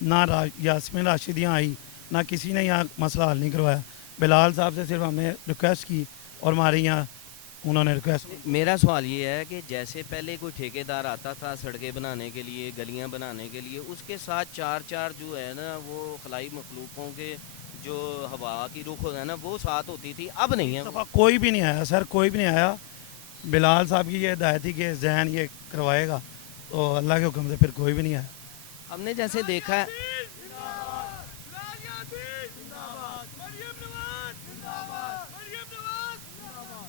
ना यास्मीन राशिद यहाँ आई, ना किसी ने यहाँ मसला हल नहीं करवाया। बिलाल साहब से सिर्फ हमने रिक्वेस्ट की और हमारे यहाँ उन्होंने रिक्वेस्ट। मेरा सवाल ये है कि जैसे पहले कोई ठेकेदार आता था सड़कें बनाने के लिए, गलियां बनाने के लिए, उसके साथ चार चार जो है ना वो खलाई मखलूकों के जो हवा की रुख होता है ना वो साथ होती थी, अब नहीं है। दफ़ा कोई भी नहीं आया सर, कोई भी नहीं आया। बिलाल साहब की ये हिदायत थी कि जहन ये करवाएगा, तो अल्लाह के हुक्म से फिर कोई भी नहीं आया। हमने जैसे देखा है,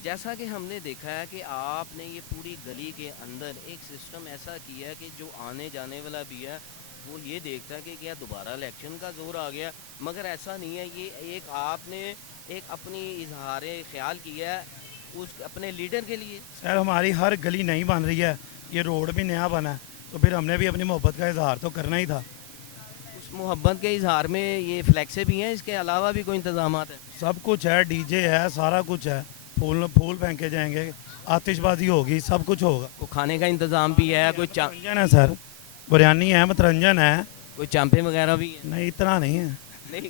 जैसा कि हमने देखा है कि आपने ये पूरी गली के अंदर एक सिस्टम ऐसा किया है कि जो आने जाने वाला भी है वो ये देखता है कि क्या दोबारा इलेक्शन का जोर आ गया, मगर ऐसा नहीं है। ये एक आपने एक अपनी इजहार ख्याल किया है उस अपने लीडर के लिए। सर हमारी हर गली नहीं बन रही है, ये रोड भी नया बना है, तो फिर हमने भी अपनी मोहब्बत का इजहार तो करना ही था। उस मोहब्बत के इजहार में ये फ्लैक्सें भी हैं, इसके अलावा भी कोई इंतजाम है? सब कुछ है, डीजे है, सारा कुछ है, फूल फूल फेंके जाएंगे, आतिशबाजी होगी, सब कुछ होगा। कोई खाने का इंतजाम भी है? कोई मतरंजन है सर, बिरयानी है, मतरंजन है। कोई चांपे वगैरह भी है? नहीं इतना नहीं है। नहीं,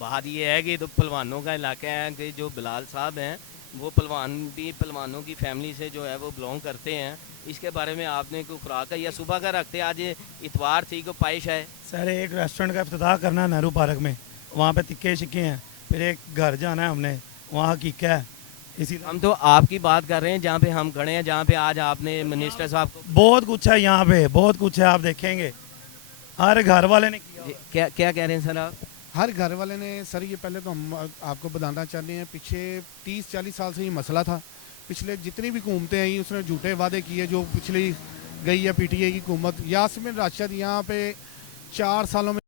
बात ये है कि तो पहलवानों का इलाका है कि जो बिलाल साहब हैं वो पहलवानों की फैमिली से जो है वो बिलोंग करते हैं। इसके बारे में आपने कोई खुराक है या सुबह का रखते? आज इतवार थी, को पाइश है? सर एक रेस्टोरेंट का इफ्तिताह करना है नेहरू पार्क में, वहाँ पे तिक्के शिक्के हैं, फिर एक घर जाना है हमने, वहाँ हकीका है। इसी हम तो आपकी बात कर रहे हैं जहाँ पे हम खड़े हैं, जहाँ पे आज आपने मिनिस्टर साहब को बहुत कुछ है यहाँ पे, बहुत कुछ है, आप देखेंगे हर घर वाले ने किया। क्या क्या कह रहे हैं सर आप? हर घर वाले ने सर, ये पहले तो हम आपको बताना चाहते हैं, पीछे 30-40 साल से ये मसला था। पिछले जितनी भी हुकूमतें आई उसने झूठे वादे किए, जो पिछली गई है पीटीआई की हुकूमत। यास्मीन राशिद यहाँ पे 4 सालों में